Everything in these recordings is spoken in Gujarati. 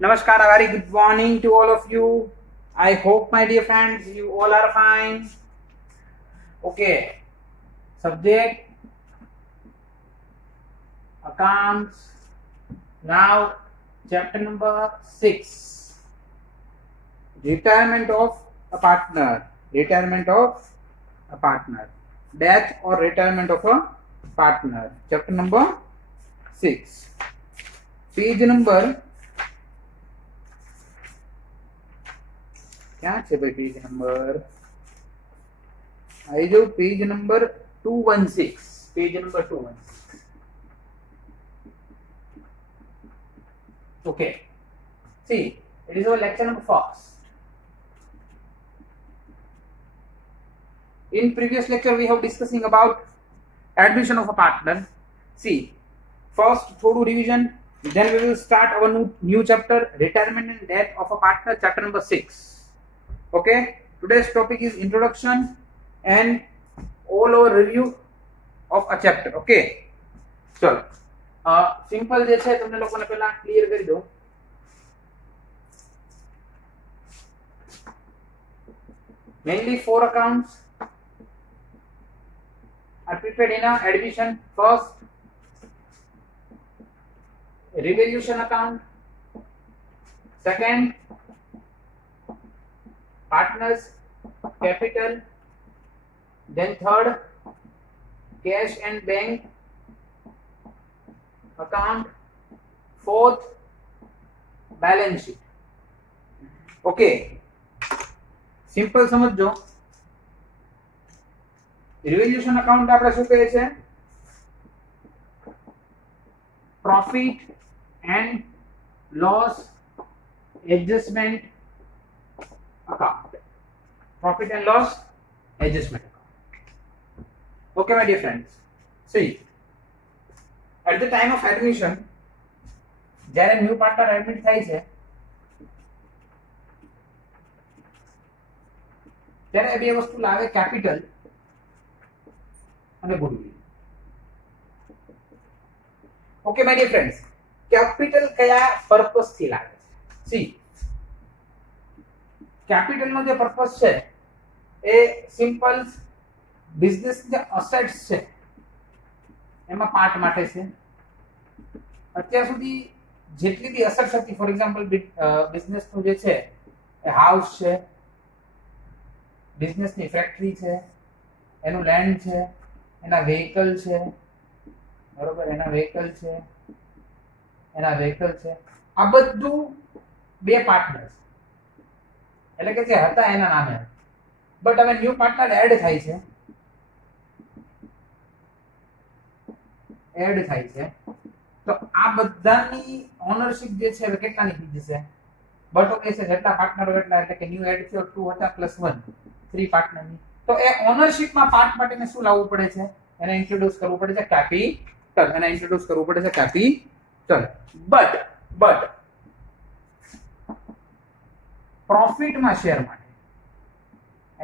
Namaskar, a very good morning to all of you. I hope, my dear friends, you all are fine. Okay, subject accounts. Now, chapter number 6, retirement of a partner. Retirement of a partner. Death or retirement of a partner. Chapter number 6. Page number क्या है भाई पेज नंबर आई जो page number 216 page number 216 okay see it is our lecture number first in previous lecture we have discussing about admission of a partner see first thodu revision then we will start our new chapter retirement and death of a partner chapter number 6. Okay, today's topic is introduction and all over review of a chapter. Okay, चलो सिंपल જે છે તમને લોકોને પહેલા ક્લિયર કરી દઉં. Mainly 4 accounts are prepared in a admission. First, revaluation account. Second, partners capital. Then third, cash and bank account. Fourth, balance sheet. Okay, simple समझो. रिवेल्यूशन अकाउंट આપણે શું કહે છે? Profit and loss adjustment account. Profit and loss adjustment account. Okay, my dear friends. See, at the time of admission, જ્યારે ન્યુ પાર્ટનર એડમિટ થાય છે ત્યારે બે વસ્તુ લાવે કેપિટલ અને goodwill. Okay my dear friends, capital કયા પર્પસ થી લાગે છે? સી कैपिटल નો જે પર્પસ છે એ સિમ્પલ બિઝનેસ જે અસેટ્સ છે એમાં પાર્ટ માટે છે. અત્યાર સુધી જેટલી બી અસેટ્સ હતી ફોર એક્ઝામ્પલ બિઝનેસ નું જે છે એ હાઉસ છે, બિઝનેસ ની ફેક્ટરી છે, એનું લેન્ડ છે, એના વેહિકલ છે, બરોબર, એના વેહિકલ છે, આ બધું બે પાર્ટનર છે એટલે કે જે હતા એના નામે. બટ હવે ન્યુ પાર્ટનર એડ થાય છે તો આ બધાની ઓનરશિપ જે છે હવે કેટલાની થઈ જશે? બટ ઓકે છે જેટલા પાર્ટનરો એટલા એટલે કે ન્યુ એડ થયો 2 હતા +1 3 પાર્ટનરની. તો એ ઓનરશિપમાં પાર્ટ માટેને શું લાવવું પડે છે? એને ઇન્ટ્રોડ્યુસ કરવું પડે છે કેપિટલ. બટ પ્રોફિટ માં શેર માટે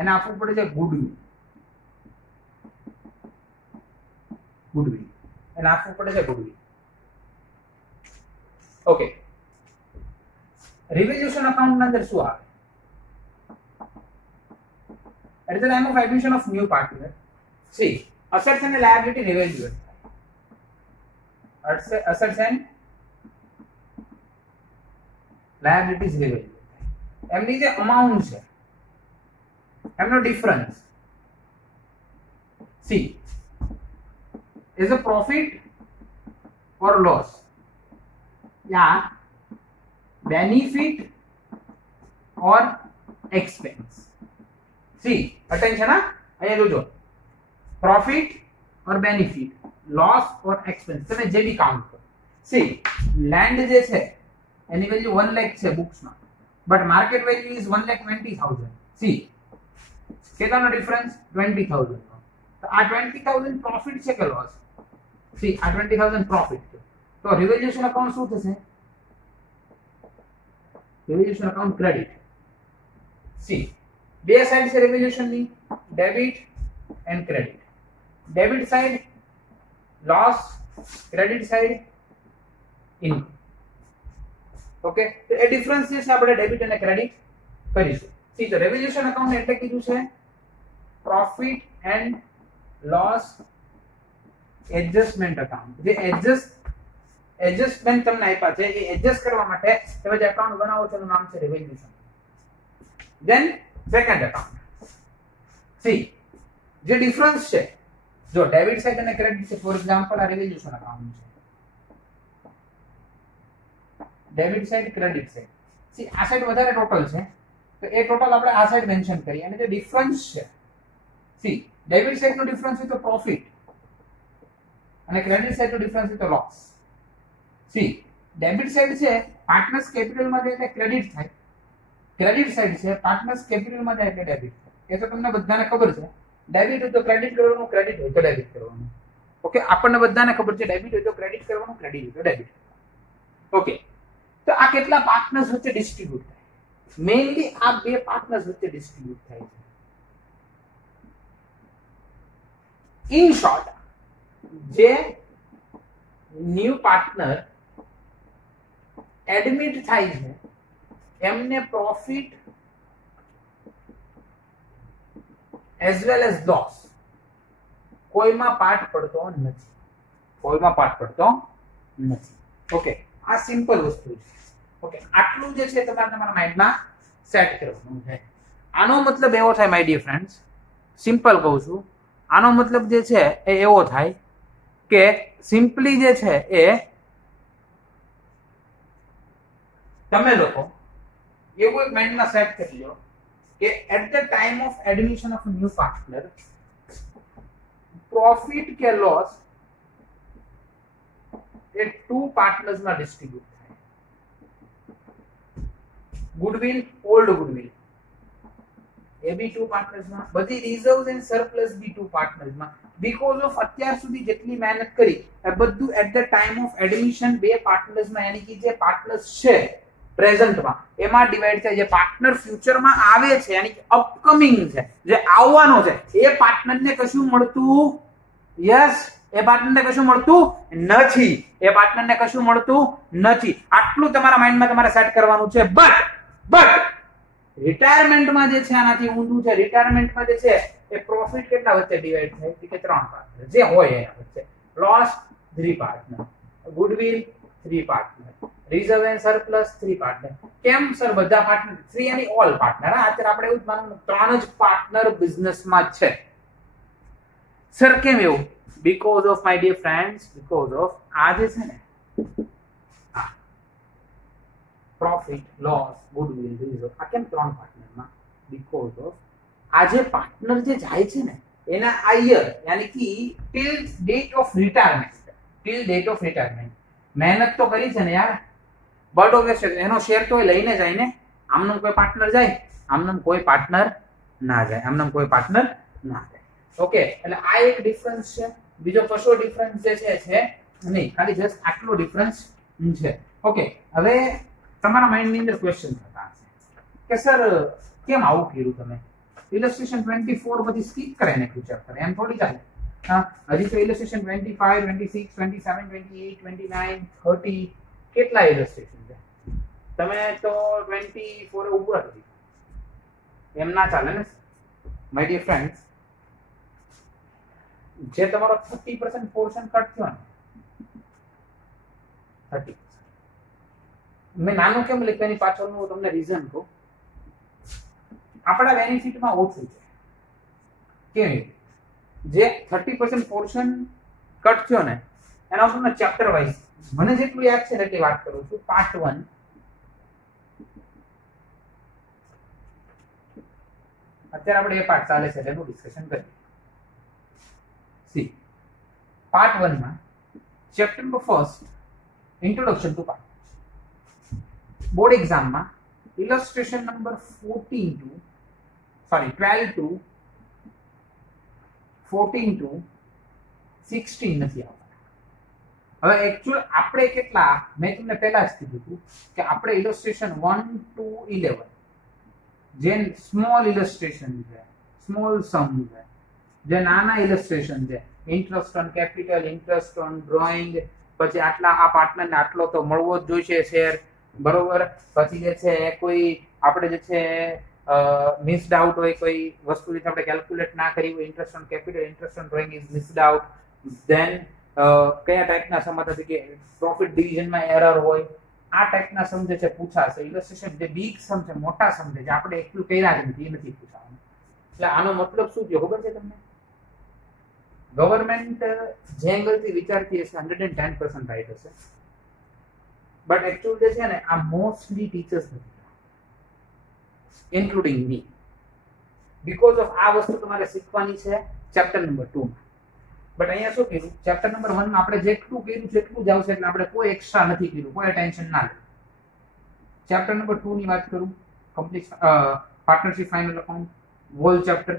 એને આપવું પડે છે ગુડવિલ એને આપવું પડે છે ગુડવિલ. ઓકે, રિવેલ્યુશન અકાઉન્ટ ની અંદર શું આવે? At the time of admission of new partner see assets and liability revaluate થાય. Assets and liabilities revaluate. એમની જે અમાઉન્ટ છે એમનો difference see is a profit or loss या बेनिफिट और एक्सपेंस. सी अटेंशन है, અહીંયા જોજો प्रॉफिट और बेनिफिट, लॉस और एक्सपेंस તમે જે બી કાઉન્ટ કરો. સી લેન્ડ જે છે એની વેલ્યુ 1 લાખ છે બુક્સ માં, but market value is 1,20,000. see કેટલાનો ડિફરન્સ? 20,000 નો. તો આ 20,000 પ્રોફિટ છે કે લોસ? see આ 20,000 પ્રોફિટ છે. તો રિવેલ્યુશન અકાઉન્ટ શું થશે? રિવેલ્યુશન અકાઉન્ટ ક્રેડિટ. સી બે સાઈડ છે રિવેલ્યુશન ની, debit and credit. Debit side loss, credit side income. Okay, તો એ ડિફરન્સ જે છે આપણે ડેબિટ અને ક્રેડિટ કરીશું. સી તો રેવોલ્યુશન અકાઉન્ટ એટલે કીધું છે profit and loss adjustment account. જે એડજસ્ટમેન્ટ તમને આપ્યા છે એ એડજસ્ટ કરવા માટે તમે જે અકાઉન્ટ બનાવો છો એનું નામ છે revolution. Than second account. C જે ડિફરન્સ છે, જો ડેબિટ સાઇડ અને ક્રેડિટ છે, ફોર એક્ઝામ્પલ આ રેવોલ્યુશન અકાઉન્ટ છે, debit side credit side. C આ સાઇડ વધારે ટોટલ છે તો એ ટોટલ આપણે આ સાઇડ મેન્શન કરીએ, અને જે ડિફરન્સ છે, સી ડેબિટ સાઇડ નો ડિફરન્સ હોય તો પ્રોફિટ અને ક્રેડિટ સાઇડ નો ડિફરન્સ હોય તો લોસ. સી ડેબિટ સાઇડ છે પાર્ટનર્સ કેપિટલ માં જાય એટલે ક્રેડિટ થાય, ક્રેડિટ સાઇડ છે પાર્ટનર્સ કેપિટલ માં જાય એટલે ડેબિટ થાય. એ તો તમને બધાને ખબર છે. ડેબિટ હોય તો ક્રેડિટ કરવાનું, ક્રેડિટ હોય તો ડેબિટ કરવાનું. ઓકે, આપણને બધાને ખબર છે ડેબિટ હોય તો ક્રેડિટ કરવાનું, ક્રેડિટ હોય તો ડેબિટ. ઓકે, તો આ કેટલા પાર્ટનર્સ વચ્ચે ડિસ્ટ્રીબ્યુટ થાય? મેઇનલી આ બે પાર્ટનર્સ વચ્ચે ડિસ્ટ્રીબ્યુટ થાય છે. ઇન શોર્ટ, જે ન્યુ પાર્ટનર એડમિટ થાય છે એમને profit as well as loss કોઈમાં પાર્ટ પડતો નથી, કોઈમાં પાર્ટ પડતો નથી. ઓકે, આ સિમ્પલ વસ્તુ છે. ઓકે, આટલું જે છે તમારે તમારા માઇન્ડમાં સેટ કરવાનું છે. આનો મતલબ એવો થાય માય ડિયર ફ્રેન્ડ્સ, સિમ્પલ કહું છું, આનો મતલબ જે છે એ એવો થાય કે સિમ્પલી જે છે એ તમે લોકો એવું એક માઇન્ડમાં સેટ કરી લો કે at the time of admission of new partner profit કે લોસ એ ટુ પાર્ટનર્સમાં ડિસ્ટ્રીબ્યુટ થાય. ગુડવિલ, ઓલ્ડ ગુડવિલ એ બી ટુ પાર્ટનર્સમાં, બધી રિઝર્વ્સ એન્ડ સરપ્લસ બી ટુ પાર્ટનર્સમાં. બીકોઝ ઓફ અત્યાર સુધી જેટલી મહેનત કરી એ બધું at the time of admission બે પાર્ટનર્સમાં, યાની કે જે પાર્ટનર્સ છે પ્રેઝન્ટમાં એમાં ડિવાઈડ થાય. જે પાર્ટનર ફ્યુચરમાં આવે છે યાની કે અપકમિંગ છે, જે આવવાનો છે, એ પાર્ટનરને કશું મળતું, યસ, એ પાર્ટનરને કશું મળતું નથી, એ પાર્ટનરને કશું મળતું નથી. આટલું તમારા માઇન્ડમાં તમારે સેટ કરવાનું છે. બટ રિટાયરમેન્ટમાં જે છે આનાથી ઊંધું છે. રિટાયરમેન્ટમાં જે છે એ પ્રોફિટ કેટલા વચ્ચે ડિવાઈડ થાય કે ત્રણ પાર્ટનર જે હોય એના વચ્ચે, loss 3 partner, goodwill 3 partner, reserve and surplus 3 partner. કેમ સર બધા પાર્ટનર? 3 યાની ઓલ પાર્ટનર. અત્યારે આપણે એવું જ માનવું ત્રણ જ પાર્ટનર બિઝનેસમાં છે. સર કેમ એવું? Because of my dear friends, because of આ જે છે ને પ્રોફિટ, લોસ, ગુડવિલ, રિઝર્વ, આ કેમ ત્રણ પાર્ટનરમાં? બીકોઝ ઓફ આ જે પાર્ટનર જે જાય છે ને એના આ યર યાની કે till date of retirement, till date of retirement મહેનત તો કરી છે ને યાર, બટ ઓબ્વિયસ એનો શેર તો લઈને જાય ને. આમનું કોઈ પાર્ટનર જાય, આમનું કોઈ પાર્ટનર ના જાય, આમનું કોઈ પાર્ટનર ના જાય. ઓકે, એટલે આ એક ડિફરન્સ છે. બીજો કશો ડિફરન્સ જે છે નહીં, ખાલી જસ્ટ આટલો ડિફરન્સ છે. ઓકે, હવે તમારા માઇન્ડની અંદર ક્વેશ્ચન થતા હશે કે સર કેમ આવું કર્યું તમે? ઇલસ્ટ્રેશન 24 પછી સ્કીપ કરે ને ફ્યુચર પર, એમ થોડી ચાલે. હજી તો ઇલસ્ટ્રેશન 25, 26, 27, 28, 29, 30 કેટલા ઇલસ્ટ્રેશન છે? તમે તો 24 ઉપર હતી, એમ ના ચાલે ને માય ડિયર ફ્રેન્ડ્સ. જે તમારો 30% પોર્શન કટ થયો ને 30%, મેં નાનું કેમ લખ્યું એની પાછળનું તમને રીઝન કહું. આપણા બેનિફિટમાં ઓછું છે. કેમ? જે 30% પોર્શન કટ થયો ને એના ઉપર ચેપ્ટર વાઇઝ મને જેટલું યાદ છે એટલી વાત કરું છું. પાર્ટ 1 અત્યારે આપણે એ પાર્ટ ચાલે છે એનું ડિસ્કશન કરીએ. સી પાર્ટ 1 માં chapter number 1 introduction to part. Board એક્ઝામમાં ઇલસ્ટ્રેશન નંબર 12 to 16 નથી આવતા. હવે એકચ્યુઅલ આપણે કેટલા, મેં તમને પહેલા જ કીધું હતું કે આપણે ઇલસ્ટ્રેશન 1 to 11 જે સ્મોલ ઇલસ્ટ્રેશન છે, સ્મોલ સમ છે, જે નાના ઇલસ્ટ્રેશન છે, interest on capital, interest on drawing, પછી આટલા આ પાર્ટનરને આટલો તો મળવો જ જોઈશે શેર, બરોબર. પછી જે છે કોઈ આપણે જે છે મિસ્ડ આઉટ હોય, કોઈ વસ્તુ જે આપણે કેલ્ક્યુલેટ ના કરી હોય, interest on capital, interest on drawing is missed out. Then કયા ટાઈપના સમ હતા કે પ્રોફિટ ડિવિઝનમાં એરર હોય, આ ટાઈપના સમ જે છે પૂછાશે. ઇલસ્ટ્રેશન જે બિગ સમ છે, મોટા સમ છે, જે આપણે એકલું કર્યા જ નથી, એ નથી પૂછાવાનું. એટલે આનો મતલબ શું થયો ખબર છે તમને? ગવર્મેન્ટ જે એંગલથી વિચારતી હશે 110% રાઈટ હશે, બટ એકચ્યુઅલ જે છે ને આ મોસ્ટલી ટીચર્સ નથી, ઇન્ક્લુડિંગ મી. બીકોઝ ઓફ આ વસ્તુ તમારે શીખવાની છે ચેપ્ટર નંબર 2 માં. બટ અહીંયા શું કર્યું, ચેપ્ટર નંબર 1 માં આપણે જેટલું કર્યું છે એટલું જ આવશે, એટલે આપણે કોઈ એક્સ્ટ્રા નથી કર્યું, કોઈ ટેન્શન ના લે. ચેપ્ટર નંબર 2 ની વાત કરું, complete partnership, final account, wall chapter,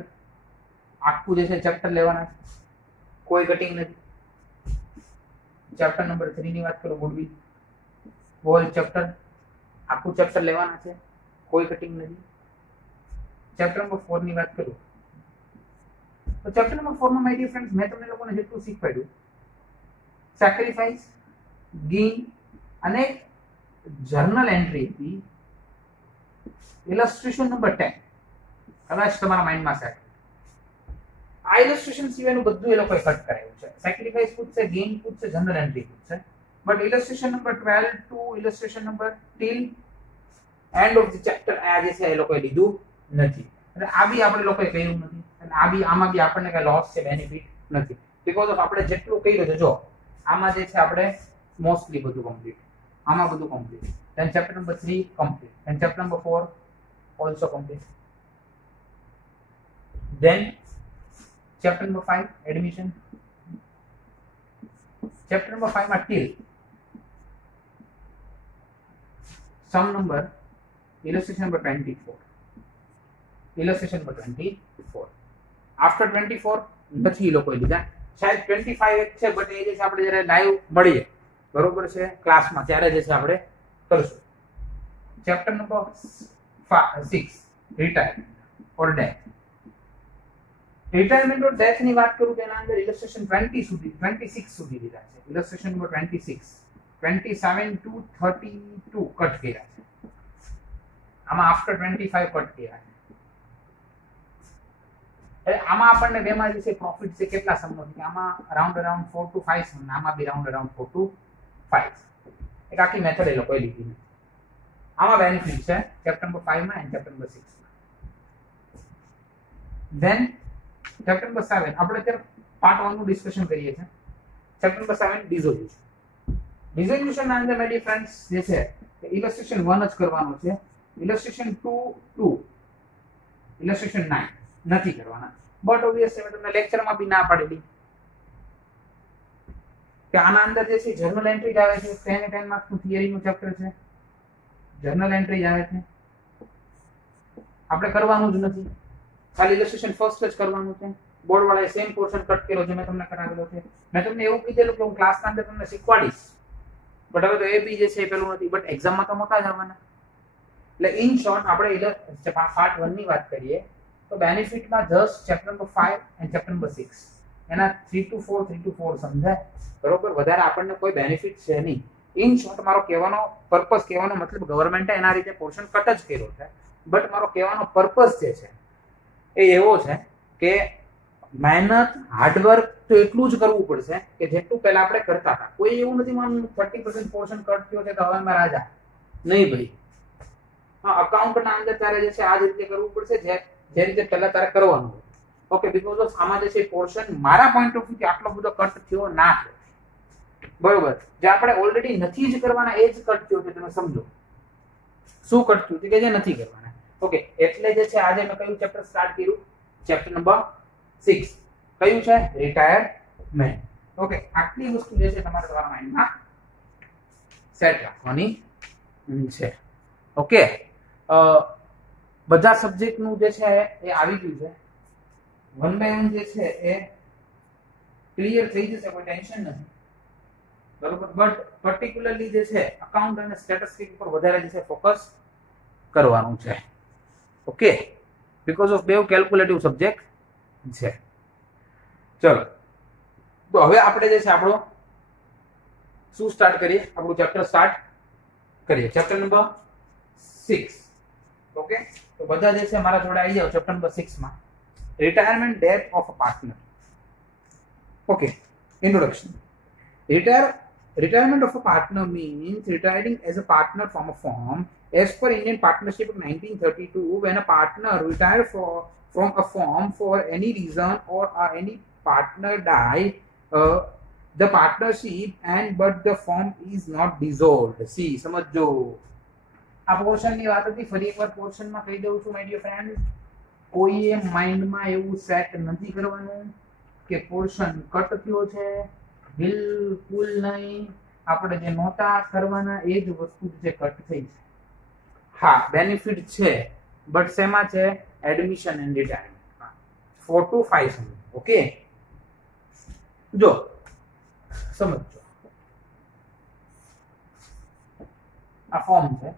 આખું જે છે ચેપ્ટર લેવાના છે, કોઈ કટિંગ નથી. ચેપ્ટર નંબર 3 ની વાત કરું, ગુડવિલ, વોલ ચેપ્ટર, આખું ચેપ્ટર લેવાના છે, કોઈ કટિંગ નથી. ચેપ્ટર નંબર 4 ની વાત કરું તો ચેપ્ટર નંબર 4 માં માય ડિયર ફ્રેન્ડ્સ મેં તમને લોકોને જેટલું શીખવાડ્યું, સેક્રિફાઈસ, ગેઇન અને જર્નલ એન્ટ્રી હતી. ઇલસ્ટ્રેશન નંબર 10 કદાચ તમારા માઇન્ડમાં સેટ. આ ઇલસ્ટ્રેશન સિવાયનું બધું એ લોકોએ કટ કરાવ્યું છે. સેક્રિફાઈસ પૂછશે, ગેઇન પૂછશે, જર્નલ એન્ટ્રી પૂછશે, but illustration number 12 to illustration number till end of the chapter આ જે છે એ લોકોએ લીધું નથી. એટલે આ બી આપણે લોકોએ કહ્યું નથી, અને આ બી આમાં બી આપણને કઈ લોસ છે, બેનિફિટ નથી. બીકોઝ ઓફ આપણે જેટલું કર્યું છે, જો આમાં જે છે આપણે મોસ્ટલી બધું કમ્પ્લીટ, આમાં બધું complete. Then chapter number 3 complete, then chapter number 4 also complete. Then chapter number 5 admission, chapter number 5 માં till sum number illustration number 24, illustration number 24. after 24 પછી લોકોએ લીધા, શાયદ 25 એક છે, બટ એ જે છે આપણે જ્યારે લાઈવ મળીએ બરોબર છે ક્લાસમાં ત્યારે જે છે આપણે કરશું. ચેપ્ટર નંબર 6 રિટાયરમેન્ટ ઓર ડેથ. રિટાયરમેન્ટ ઓર ડેથ ની વાત કરું તેના અંદર ઇલસ્ટ્રેશન 20 સુધી 26 સુધી લીધા છે. ઇલસ્ટ્રેશન નંબર 26, 27 ટુ 32 કટ કર્યા છે. આમાં આફ્ટર 25 કટ કર્યા છે. એટલે આમાં આપણને બેમાં જે છે પ્રોફિટ છે કેટલા સમનો છે, આમાં અરાઉન્ડ 4 to 5 સમ, આમાં બી અરાઉન્ડ 4 to 5. એક આખી મેથડ એ લોકોએ લીધી નથી. આમાં બેનિફિટ છે ચેપ્ટર નંબર 5 માં અને ચેપ્ટર નંબર 6 માં. ધેન ચેપ્ટર નંબર 7 આપણે અત્યારે પાર્ટ 1 નું ડિસ્કશન કરીએ છીએ. Chapter number 7 ડિસોલ્યુશન. ડિસોલ્યુશન ના અંદર માય ફ્રેન્ડ્સ જે છે ઇલસ્ટ્રેશન 1 જ કરવાનો છે. ઇલસ્ટ્રેશન 2 ઇલસ્ટ્રેશન 9 નથી કરવાના. બટ ઓબ્વિયસલી મેં તમને લેક્ચરમાં બી ના પાડેલી કે આના અંદર જે છે જર્નલ એન્ટ્રી આવે છે. 10 માર્ક્સ નું થિયરી નું ચેપ્ટર છે, જર્નલ એન્ટ્રી આવે છે. આપણે કરવાનું જ નથી, ખાલી ઇલસ્ટ્રેશન ફર્સ્ટ જ કરવાનું છે. બોર્ડ વાળાએ સેમ પોર્શન કટ કર્યો છે, મેં તમને કરાવેલો છે. મેં તમને એવું કીધેલું કે હું ક્લાસના અંદર તમને શીખવાડીશ, બટ હવે તો એ બી જે છે એ પેલું નથી, બટ એક્ઝામમાં તો મોટા જ આવવાના. એટલે ઇન શોર્ટ આપણે પાર્ટ 1 ની વાત કરીએ તો બેનિફિટમાં જસ્ટ ચેપ્ટર નંબર 5 અને ચેપ્ટર નંબર 6 એના 3 to 4 સમજાય બરોબર. વધારે આપણને કોઈ બેનિફિટ છે નહીં. ઇન શોર્ટ મારો કહેવાનો પર્પસ, કહેવાનો મતલબ ગવર્મેન્ટે એના રીતે પોર્શન કટ જ કર્યો છે, બટ મારો કહેવાનો પર્પસ જે છે એ એવો છે કે મહેનત, હાર્ડવર્ક તો એટલું જ કરવું પડશે કે જેટલું પહેલા આપણે કરતા હતા. કોઈ એવું નથી માનવું 30% પોર્શન કટ થયો છે તો હવે અમે રાજા, નહીં ભાઈ. હા, અકાઉન્ટના અંદર તારે જે છે આ જ રીતે કરવું પડશે જે રીતે પહેલા તારે કરવાનું હોય. ઓકે, બીકોઝ ઓફ આમાં જે છે પોર્શન મારા પોઈન્ટ ઓફ વ્યૂથી આટલો બધો કટ થયો ના થયો બરોબર. જે આપણે ઓલરેડી નથી જ કરવાના એ જ કટ થયો છે. તમે સમજો શું કટ થયું કે જે નથી કરવાના. ઓકે, એટલે જે છે આજે મેં કયું ચેપ્ટર સ્ટાર્ટ કર્યું? ચેપ્ટર નંબર 6 કયું છે? રિટાયરમેન્ટ. ઓકે, આટલી વસ્તુ જે છે તમારા માઇન્ડમાં સેટ રાખવાની છે. ઓકે, બધા સબ્જેક્ટ નું જે છે એ આવી ગયું છે. 1 by 1 જે છે એ ક્લિયર થઈ જશે, કોઈ ટેન્શન નથી બરોબર. બટ પર્ટિક્યુલરલી જે છે અકાઉન્ટ અને સ્ટેટિસ્ટિક્સ ઉપર વધારે જે છે ફોકસ કરવાનું છે. ઓકે, બીકોઝ ઓફ બે કેલ્ક્યુલેટિવ સબ્જેક્ટ છે. ચલો, તો હવે આપણે જે છે આપણો શું સ્ટાર્ટ કરીએ? આપણું ચેપ્ટર સ્ટાર્ટ કરીએ ચેપ્ટર નંબર 6. ઓકે, તો બધા જે છે મારા જોડે આવી જાવ ચેપ્ટર નંબર 6 માં retirement date of a partner. Okay, introduction. Retirement of a partner means retiring as a partner from a firm. As per Indian Partnership of 1932, when a partner retires from a firm for any reason or any partner die, the partnership and but the firm is not dissolved. See, સમજો આ પોર્શન ની વાત હતી. ફરી એકવાર પોર્શન માં કહી દઉં છું માય ડિયર ફ્રેન્ડ, કોઈએ માઇન્ડ માં એવું સેટ નથી કરવાનું કે પોર્શન કટ થયો છે, બિલકુલ નહીં. આપણે જે નોટા કરવાના એ જ વસ્તુ જે કટ થઈ છે. હા, બેનિફિટ છે બટ શેમાં છે? એડમિશન એન્ડ રિટાયરમેન્ટ 4 to 5 સમજો. ઓકે, જો સમજો આ ફોર્મ છે,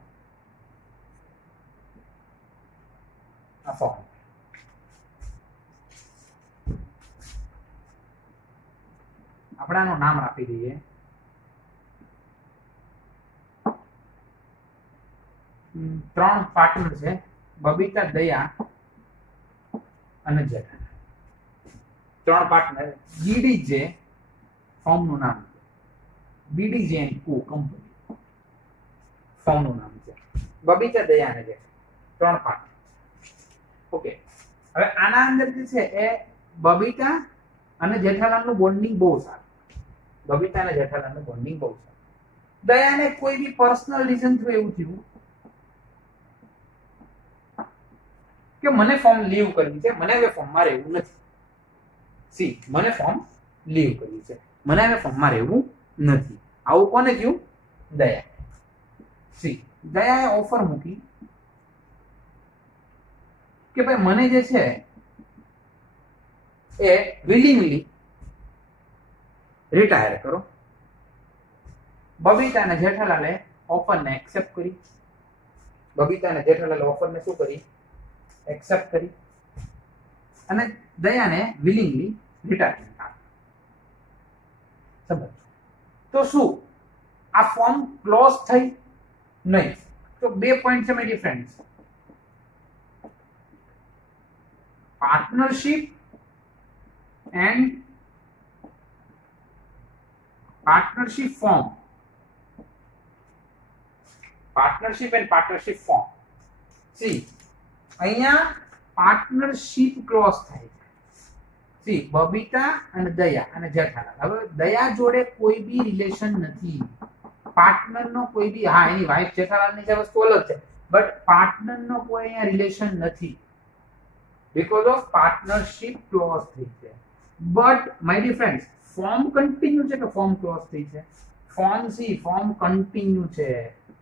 આ ફોર્મ આપણે આનું નામ આપી દઈએ ત્રણ પાર્ટનર છે, બબીતા, દયા અને જેઠા. ત્રણ પાર્ટનર. બીડીજે ફોર્મનું નામ છે, બીડીજે એન્ડ કો કંપની ફોર્મનું નામ છે. બબીતા, દયા અને જેઠા ત્રણ પાર્ટનર. ઓકે, હવે આના અંદર જે છે એ બબીતા અને જેઠાલાલનું બોન્ડિંગ બહુ સારું. બબીતા અને જેઠાલાલનું બોન્ડિંગ બહુ સારું. દયાને કોઈ બી પર્સનલ રીઝન થયું એવું થયું કે મને ફોર્મ લીવ કરવી છે, મને હવે ફોર્મમાં રહેવું નથી. સી, મને ફોર્મ લીવ કરવી છે, મને હવે ફોર્મમાં રહેવું નથી. આવું કોને કહ્યું? દયા. સી, દયાએ ઓફર મૂકી કે ભાઈ મને જે છે એ વિલિંગલી રિટાયર કરો. બબીતા અને જેઠાલાલે ઓફરને એક્સેપ્ટ કરી. બબીતા અને જેઠાલાલે ઓફરને શું કરી? એક્સેપ્ટ કરી અને દયાને વિલિંગલી રિટાયરમેન્ટ આપી. સમજો તો શું આ ફોર્મ ક્લોઝ થઈ? નહીં. તો બે પોઈન્ટ છે my dear friends. Partnership and partnership form. Partnership and partnership form. See, અહીંયા પાર્ટનરશિપ ક્લોઝ થાય છે. સી, બબીતા અને દયા અને જેઠાલાલ. હવે દયા જોડે કોઈ બી રિલેશન નથી. પાર્ટનરનો કોઈ બી, હા એની વાઇફ જેઠાલાલની જે વસ્તુ અલગ છે, બટ પાર્ટનરનો કોઈ અહીંયા રિલેશન નથી. because of partnership clause થઈ છે. but my dear friends, form continue છે કે ફોર્મ ક્લોઝ થઈ છે? ફોર્મ સી, ફોર્મ કન્ટિન્યુ છે.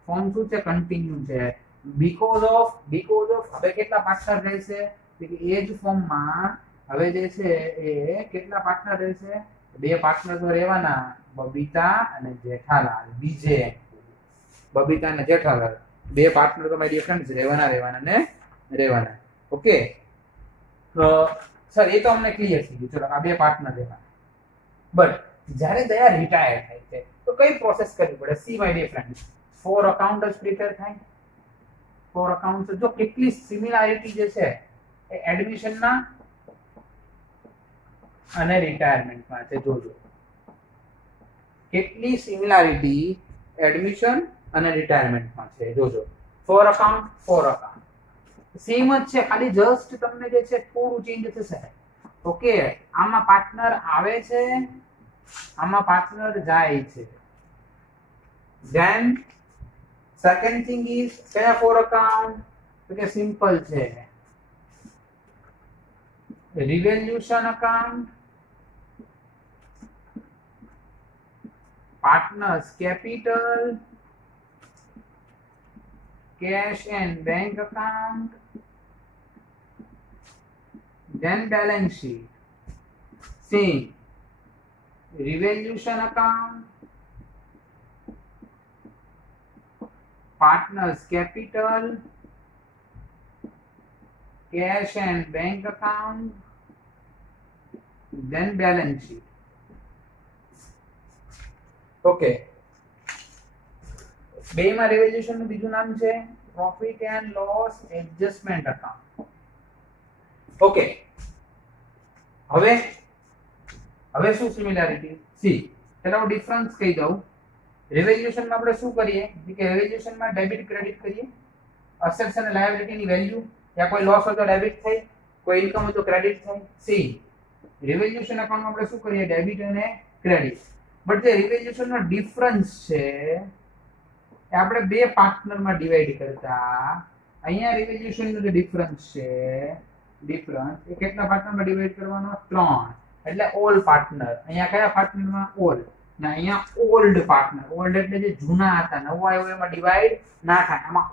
ફોર્મ શું છે? કન્ટિન્યુ છે. because of હવે કેટલા પાર્ટનર રહેશે? એ જ ફોર્મમાં હવે જે છે એ કેટલા પાર્ટનર રહેશે? બે પાર્ટનર તો રહેવાના, બબીતા અને જેઠાલાલ. બીજે બબીતા અને જેઠાલાલ બે પાર્ટનર તો માય ડિયર ફ્રેન્ડ્સ રહેવાના. ઓકે સર, એ તો અમને ક્લિયર થઈ ગયું. ચલો, આ બે પાર્ટનર રહેવાના. બટ જ્યારે દયા રિટાયર થાય છે તો કઈ પ્રોસેસ કરવી પડે? See my dear friends, 4 account prepare થાય. 4 અકાઉન્ટ જો કેટલી સિમિલારિટી જે છે એ એડમિશનના અને રિટાયરમેન્ટમાં છે. જોજો કેટલી સિમિલારિટી એડમિશન અને રિટાયરમેન્ટમાં છે. જોજો 4 અકાઉન્ટ સેમ જ છે, ખાલી જસ્ટ તમને જે છે થોડું ચેન્જ થશે. ઓકે, આમાં પાર્ટનર આવે છે, આમાં પાર્ટનર જાય છે. ધેન સેકન્ડ થિંગ ઇઝ કયા 4 અકાઉન્ટ? તો કે સિમ્પલ છે, revaluation account, partners capital, cash and bank account, then balance sheet. Same, revaluation account, partners capital, cash and bank account, then balance sheet. Okay, બેમાં રિવેલ્યુશન નું બીજું નામ છે profit and loss adjustment account. Okay, હવે શું સિમિલારિટી? સી ચલો ડિફરન્સ કહી દઉં. રિવેલ્યુશન માં આપણે શું કરીએ કે રિવેલ્યુશન માં ડેબિટ ક્રેડિટ કરીએ, અસેટ્સ અને લાયબિલિટી ની વેલ્યુ, યા કોઈ લોસ હોય તો ડેબિટ થાય, કોઈ ઇન્કમ હોય તો ક્રેડિટ થાય. સી રિવેલ્યુશન અકાઉન્ટ માં આપણે શું કરીએ ડેબિટ અને ક્રેડિટ. બટ જે રિવેલ્યુશન નો ડિફરન્સ છે એ આપણે બે પાર્ટનર માં ડિવાઈડ કરતા, અહીંયા રિવેલ્યુશન નો જે ડિફરન્સ છે ડિફરન્સ એ કેટલા પાર્ટનર માં ડિવાઈડ કરવાનો? 3. એટલે ઓલ પાર્ટનર. અહીંયા કયા પાર્ટનર માં? ઓલ. ને અહીંયા ઓલ્ડ પાર્ટનર. ઓલ્ડ એટલે જે જૂના હતા, નવા આવ્યો એમાં ડિવાઈડ ના થાય. આમાં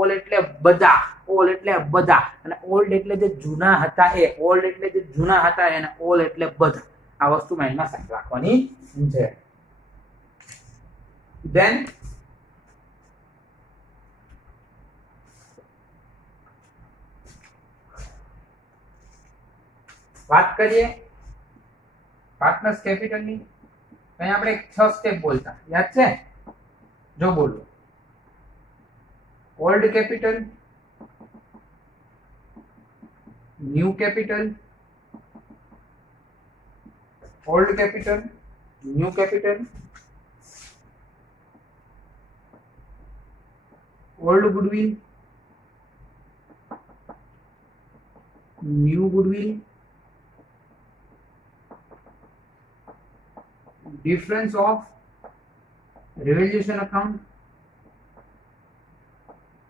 ઓલ એટલે બધા, ઓલ એટલે બધા, અને ઓલ્ડ એટલે જે જૂના હતા એ, ઓલ્ડ એટલે જે જૂના હતા એને ઓલ એટલે બધા. આ વસ્તુ માઇન્ડમાં સાઈન રાખવાની છે. ધેન વાત કરીએ પાર્ટનર્સ કેપિટલ ની. અહીંયા આપણે 6 સ્ટેપ બોલતા, યાદ છે? જો બોલો, old capital, new capital, old capital, new capital, old goodwill, new goodwill, difference of revaluation account,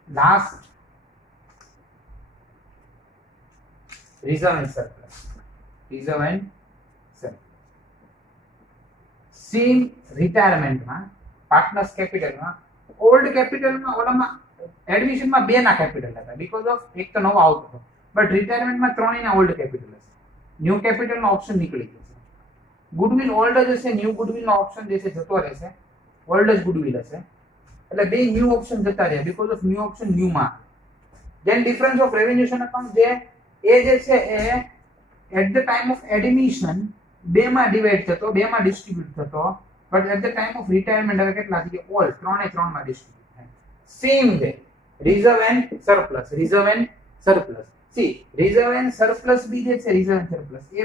last reserve and surplus, reserve and surplus. Same retirement में पार्टनर्स कैपिटल में ओल्ड कैपिटल में ओलामा एडमिशन में बे ना कैपिटल था बिकॉज ऑफ एक तो नવો આવતો હતો बट रिटायरमेंट में ત્રણેય ના ઓલ્ડ કેપિટલ હશે. ન્યू કેપિટલ નો ઓપ્શન નીકળી જશે. ગુડવિલ ઓલ્ડ જ હશે, ન્યू ગુડવિલ નો ઓપ્શન જે છે જતો રહેશે, ઓલ્ડ જ ગુડવિલ હશે એટલે બે ન્યू ઓપ્શન જતા રહે because of new option new માં. Then difference of revaluation account જે છે એ at the time of admission બે માં ડિવાઈડ થતો, બે માં ડિસ્ટ્રીબ્યુટ થતો, but at the time of retirement હવે કેટલા થઈ ગયા? ઓલ ત્રણે ત્રણ માં ડિસ્ટ્રીબ્યુટ થાય. Same way reserve and surplus, reserve and surplus. See reserve and surplus બી જે છે રિઝર્વ એન્ડ સરપ્લસ એ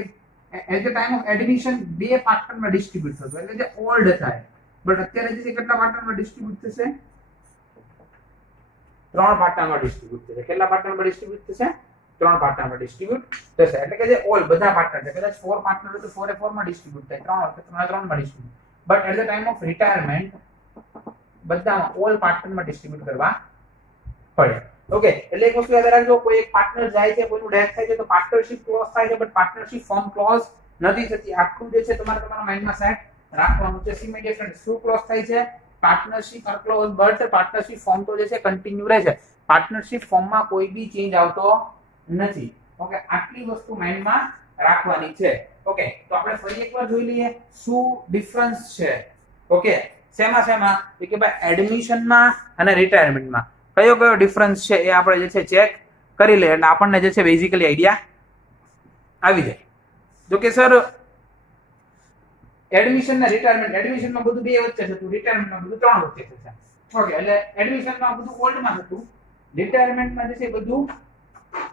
at the time of admission બે પાર્ટનરમાં ડિસ્ટ્રીબ્યુટ થતો એટલે જે ઓલ્ડ થાય, બટ અત્યારે જે કેટલા પાર્ટનરમાં ડિસ્ટ્રીબ્યુટ થશે? ત્રણ પાર્ટનરમાં ડિસ્ટ્રીબ્યુટ થશે. કેટલા પાર્ટનરમાં ડિસ્ટ્રીબ્યુટ થશે? ત્રણ પાર્ટનરમાં ડિસ્ટ્રીબ્યુટ થશે એટલે કે જે ઓલ બધા પાર્ટનર છે, કદાચ 4 પાર્ટનર હોય તો 4 એ 4 માં ડિસ્ટ્રીબ્યુટ થાય, 3 હોય તો 3 માં distribute, but at the time of retirement બધામાં ઓલ પાર્ટનરમાં ડિસ્ટ્રીબ્યુટ કરવા પડે. ઓકે, એટલે એક વસ્તુ યાદ રાખજો, કોઈ એક પાર્ટનર જાય છે, કોઈનું ડેથ થાય છે તો પાર્ટનરશિપ ક્લોઝ થાય છે, બટ પાર્ટનરશિપ ફોર્મ ક્લોઝ નથી થતી. આખું જે છે તમારા માઇન્ડમાં સેટ રાખવાનું છે. સી માય ડિયર ફ્રેન્ડ, શું ક્લોઝ થાય છે? Partnership are close, but partnership form તો જે છે કન્ટિન્યુ રહે છે. પાર્ટનરશિપ ફોર્મમાં કોઈ બી ચેન્જ આવતો નથી. ઓકે, આટલી વસ્તુ માઇન્ડમાં રાખવાની છે. ઓકે, તો આપણે ફરી એકવાર જોઈ લઈએ શું ડિફરન્સ છે. ઓકે, શેમાં કે ભાઈ એડમિશનમાં અને રિટાયરમેન્ટમાં કયો કયો ડિફરન્સ છે એ આપણે જે છે ચેક કરી લઈએ એટલે આપણને જે છે બેઝિકલી આઈડિયા આવી જાય. જો કે સર એડમિશન ને રિટાયરમેન્ટ, એડમિશનમાં બધું બે વચ્ચે થતું, રિટાયરમેન્ટમાં બધું ત્રણ વચ્ચે થશે. ઓકે, એટલે એડમિશનમાં બધું ઓલ્ડમાં થતું, રિટાયરમેન્ટમાં જે છે બધું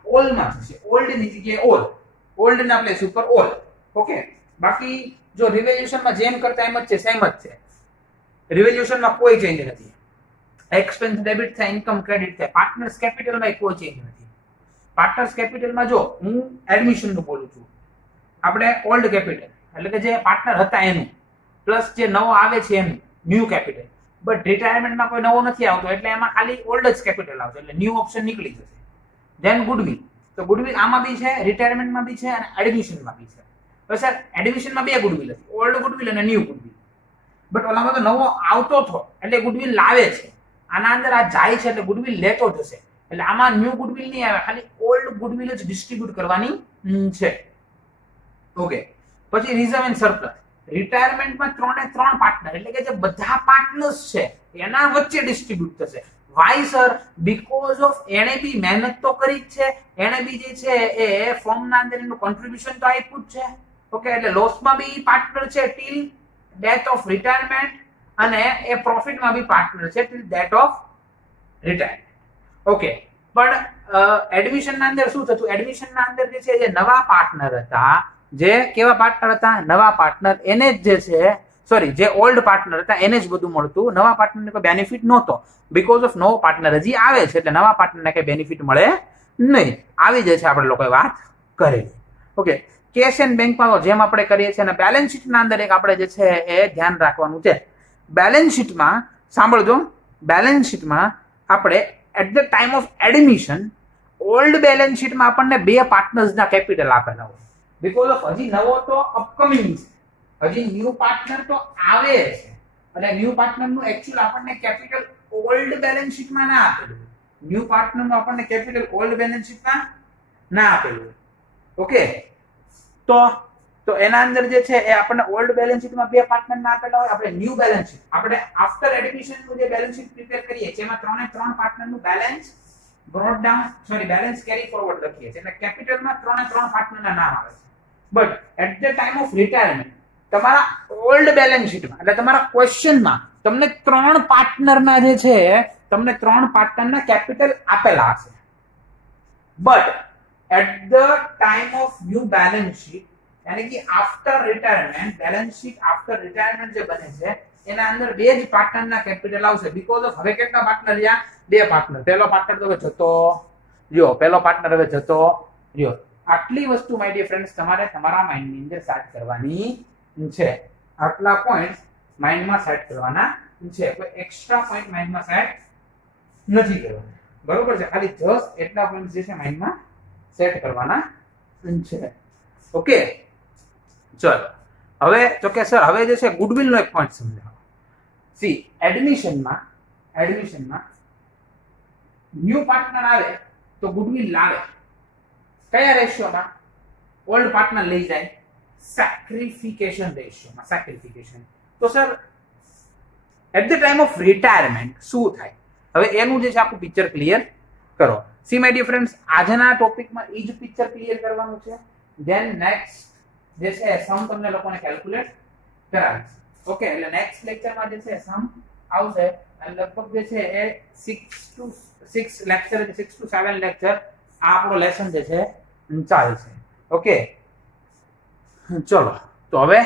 ઓલમાં થશે. ઓલ્ડ ની જગ્યાએ ઓલ, ઓલ્ડ ના પ્લેસ ઉપર ઓલ. ઓકે, બાકી જો રિવેલ્યુશનમાં જેમ કરતા એમ જ છે, સેમ જ છે. રિવેલ્યુશનમાં કોઈ ચેન્જ નથી. એક્સપેન્સ ડેબિટ થાય, ઇન્કમ ક્રેડિટ થાય. પાર્ટનર્સ કેપિટલમાં કોઈ ચેન્જ નથી. પાર્ટનર્સ કેપિટલમાં જો હું એડમિશન નું બોલું છું, આપણે ઓલ્ડ કેપિટલ એટલે કે જે પાર્ટનર હતા એનું પ્લસ જે નવો આવે છે એનું ન્યુ કેપિટલ, બટ રિટાયરમેન્ટમાં કોઈ નવો નથી આવતો એટલે એમાં ખાલી ઓલ્ડ જ કેપિટલ આવશે એટલે ન્યુ ઓપ્શન નીકળી જશે. ધેન ગુડવિલ, તો ગુડવિલ આમાં બી છે, રિટાયરમેન્ટમાં બી છે અને એડમિશનમાં બી છે. તો સર એડમિશનમાં બે ગુડવિલ હતી, ઓલ્ડ ગુડવિલ અને ન્યુ ગુડવિલ, બટ ઓલામાં તો નવો આવતો હતો એટલે ગુડવિલ લાવે છે, આના અંદર આ જાય છે એટલે ગુડવિલ લેતો જશે એટલે આમાં ન્યુ ગુડવિલ નહીં આવે, ખાલી ઓલ્ડ ગુડવિલ જ ડિસ્ટ્રીબ્યુટ કરવાની છે. ઓકે, પછી રિઝર્વ એન્ડ સરપ્લસ. રિટાયરમેન્ટમાં ત્રણે ત્રણ પાર્ટનર એટલે કે જે બધા પાર્ટનર્સ છે એના વચ્ચે ડિસ્ટ્રીબ્યુટ થશે. Y sir? બીકોઝ ઓફ એણે બી મહેનત તો કરી જ છે, એણે બી જે છે એ ફોર્મના અંદર એનું કોન્ટ્રીબ્યુશન તો આપ્યું જ છે. ઓકે, એટલે લોસમાં બી પાર્ટનર છે ટીલ ડેથ ઓફ રિટાયરમેન્ટ અને એ પ્રોફિટમાં બી પાર્ટનર છે till that of retire. Okay, પણ એડમિશનના અંદર શું થતું? એડમિશનના અંદર જે છે જે નવા પાર્ટનર હતા, જે કેવા પાર્ટનર હતા? નવા પાર્ટનર, એને જ જે છે સોરી જે ઓલ્ડ પાર્ટનર હતા એને જ બધું મળતું, નવા પાર્ટનરને કોઈ બેનિફિટ નહોતો. બીકોઝ ઓફ નવો પાર્ટનર હજી આવે છે એટલે નવા પાર્ટનરને કઈ બેનિફિટ મળે નહીં. આવી જે છે આપણે લોકોએ વાત કરેલી. ઓકે, કેશ એન્ડ બેંકમાં જેમ આપણે કરીએ છીએ અને બેલેન્સ શીટના અંદર એક આપણે જે છે એ ધ્યાન રાખવાનું છે. બેલેન્સ શીટમાં સાંભળજો, બેલેન્સ શીટમાં આપણે at the time of admission old balance શીટમાં આપણને બે પાર્ટનર્સના કેપિટલ આપેલા હોય. બીકોઝ ઓફ હજી નવો તો અપકમિંગ છે, હજી ન્યૂ પાર્ટનર તો આવે છે અને ન્યૂ પાર્ટનરનું એકચ્યુઅલ આપણને કેપિટલ ઓલ્ડ બેલેન્સ શીટમાં ના આપેલું. ન્યૂ પાર્ટનરનું આપણને કેપિટલ ઓલ્ડ બેલેન્સ શીટમાં ના આપેલું. ઓકે, તો એના અંદર જે છે એ આપણને ઓલ્ડ બેલેન્સ શીટમાં બે પાર્ટનર ના આપેલા હોય. આપણે ન્યૂ બેલેન્સ શીટ, આપણે આફ્ટર એડમિશન નું જે બેલેન્સ શીટ પ્રિપેર કરીએ છીએ એમાં ત્રણે ત્રણ પાર્ટનર નું balance brought down sorry balance carry forward લખીએ છીએ એટલે કેપિટલમાં ત્રણે ત્રણ પાર્ટનરના નામ આવે છે. But at the time of retirement તમારા ઓલ્ડ બેલેન્સ શીટમાં એટલે તમારા ક્વેશ્ચનમાં તમને ત્રણ પાર્ટનરના જે છે તમને ત્રણ પાર્ટનરના કેપિટલ આપેલા હશે. But at the time of new balance sheet यानी कि after retirement balance sheet after retirement જે બને છે એના અંદર બે જ પાર્ટનરના કેપિટલ આવશે. બીકોઝ ઓફ હવે કેટલા પાર્ટનર રહ્યા? બે પાર્ટનર. પહેલો પાર્ટનર તો હવે જતો રહ્યો, પહેલો પાર્ટનર હવે જતો રહ્યો. આટલી વસ્તુ માય ડિયર ફ્રેન્ડ્સ તમારે તમારા માઇન્ડની અંદર સેટ કરવાની છે. આટલા પોઈન્ટ્સ માઇન્ડમાં સેટ કરવાના છે. કોઈ એક્સ્ટ્રા પોઈન્ટ માઇન્ડમાં સેટ નથી કરવાના. બરોબર છે? ખાલી જસ્ટ એટલા પોઈન્ટ્સ જે છે માઇન્ડમાં સેટ કરવાના છે. ઓકે, ચલો હવે તો કે સર હવે જે છે ગુડવિલ નો એક પોઈન્ટ સમજાવો. સી એડમિશનમાં ન્યૂ પાર્ટનર આવે તો ગુડવિલ લાવે કયા રેશિયોમાં? ઓલ્ડ પાર્ટનર લઈ જાય સેક્રિફિકેશન રેશિયોમાં. સેક્રિફિકેશન તો sir at the time of retirement શું થાય? હવે એનું જે છે આખું પિક્ચર ક્લિયર કરો. સી માય ડિયર ફ્રેન્ડ્સ, આજના ટોપિકમાં એ જ પિક્ચર ક્લિયર કરવાનું છે. ધેન નેક્સ્ટ જે છે સમ તમને લોકોને કેલ્ક્યુલેટ કરાવીશ. ઓકે, એટલે નેક્સ્ટ લેક્ચરમાં જે છે સમ આવશે અને લગભગ જે છે એ 6 to 7 લેક્ચર આ આપણો લેસન જે છે ચાલશે. ઓકે, ચલો તો હવે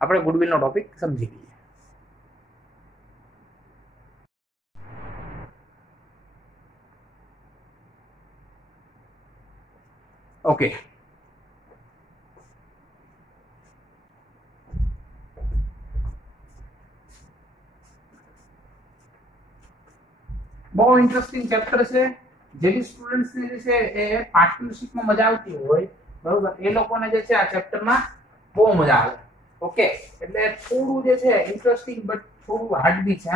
આપણે ગુડવિલ નો ટોપિક સમજી લઈએ. ઓકે, બહુ ઇન્ટરેસ્ટિંગ ચેપ્ટર છે. જે બી સ્ટુડન્ટ્સ ને જે છે એ પાર્ટનરશિપમાં મજા આવતી હોય બરોબર, એ લોકોને જે છે આ ચેપ્ટરમાં બહુ મજા આવે. ઓકે, એટલે થોડું જે છે ઇન્ટરેસ્ટિંગ બટ થોડું હાર્ડ બી છે.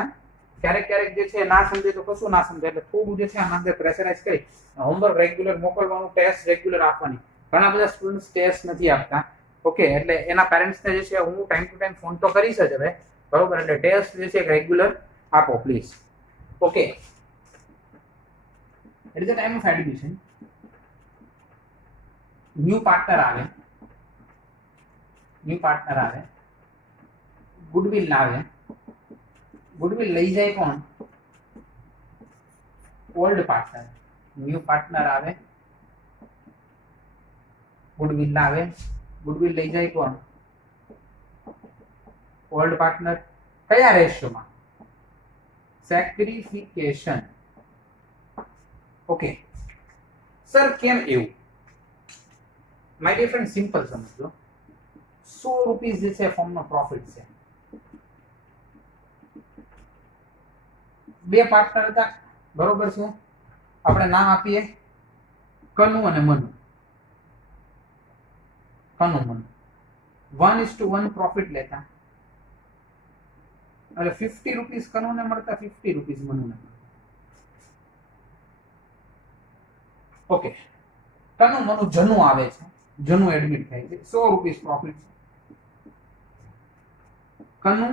ક્યારેક જે છે ના સમજે તો કશું ના સમજે એટલે થોડું જે છે આના અંદર પ્રેશરાઇઝ કરી હોમવર્ક રેગ્યુલર મોકલવાનું, ટેસ્ટ રેગ્યુલર આપવાની. ઘણા બધા સ્ટુડન્ટ્સ ટેસ્ટ નથી આપતા. ઓકે, એટલે એના પેરેન્ટ્સને જે છે હું ટાઈમ ટુ ટાઈમ ફોન તો કરીશ જ હવે બરોબર. એટલે ટેસ્ટ જે છે રેગ્યુલર આપો please. Okay, at the time of admission new partner આવે, ગુડવિલ લાવે. ગુડવિલ લઈ જાય કોણ? Old partner. ન્યૂ પાર્ટનર આવે, ગુડવિલ લાવે, ગુડવિલ લઈ જાય કોણ? Old partner. કયા રેશિયોમાં? સેક્રિફિકેશન. ઓકે સર, કેમ એવું? માય ડિયર ફ્રેન્ડ, સિમ્પલ સમજો. 100 રૂપીસ જે છે ફોર્મનો પ્રોફિટ છે. બે પાર્ટનર હતા બરોબર છે. આપણે નામ આપીએ કનુ અને મનુ. કનુ મનુ 1:1 પ્રોફિટ લેતા એટલે 50 રૂપીસ કનુને મળતા, 50 રૂપીસ મનુને મળતા. ઓકે, કનુ મનુ જનુ આવે છે, જનુ એડમિટ થાય છે, 100 રૂપીસ પ્રોફિટ છે. કનુ